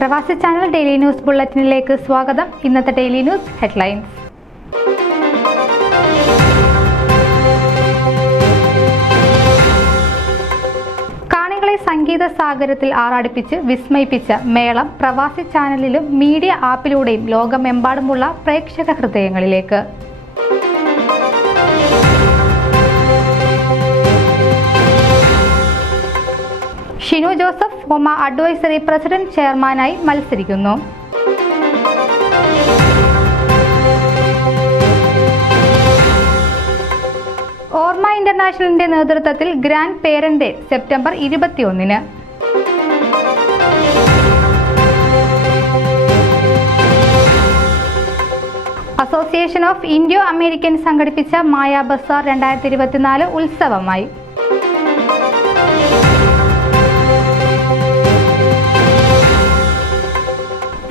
പ്രവാസി channel daily news ബുള്ളറ്റിനിലേക്ക് സ്വാഗതം. ഇന്നത്തെ ഡെയിലി ന്യൂസ് ഹെഡ്ലൈൻസ്. കാണികളെ സംഗീത സാഗരത്തിൽ ആറാടിപ്പിച്ച് വിസ്മയിപ്പിച്ച മേളം പ്രവാസി ചാനലിലും മീഡിയ ആപ്പിലൂടെയും ലോകമെമ്പാടുമുള്ള പ്രേക്ഷക ഹൃദയങ്ങളിലേക്ക്. ഷിനു ജോസഫ് ഒമ അഡ്വൈസറി പ്രസിഡന്റ് ചെയർമാനായി മത്സരിക്കുന്നു. ഓർമ്മ ഇന്റർനാഷണലിന്റെ നേതൃത്വത്തിൽ ഗ്രാൻഡ് പേരന്റ് ഡേ സെപ്റ്റംബർ 21-ന്. അസോസിയേഷൻ ഓഫ് ഇൻഡോ അമേരിക്കൻ സംഘടിപ്പിച്ച മായ ബസാർ 2024 ഉത്സവമായി.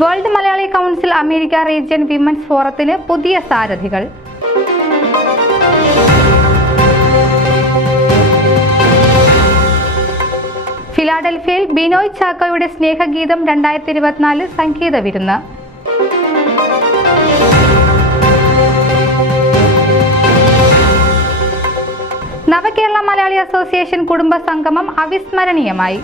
World Malayali council America region women's ഫോറത്തിന് പുതിയ സാരഥികൾ. ഫിലാഡൽഫിയയിൽ ബിനോയ് ചാക്കോയുടെ സ്നേഹഗീതം 2024 സംഗീത വിരുന്ന്. നവകേരള മലയാളി അസോസിയേഷൻ കുടുംബ സംഗമം അവിസ്മരണീയമായി.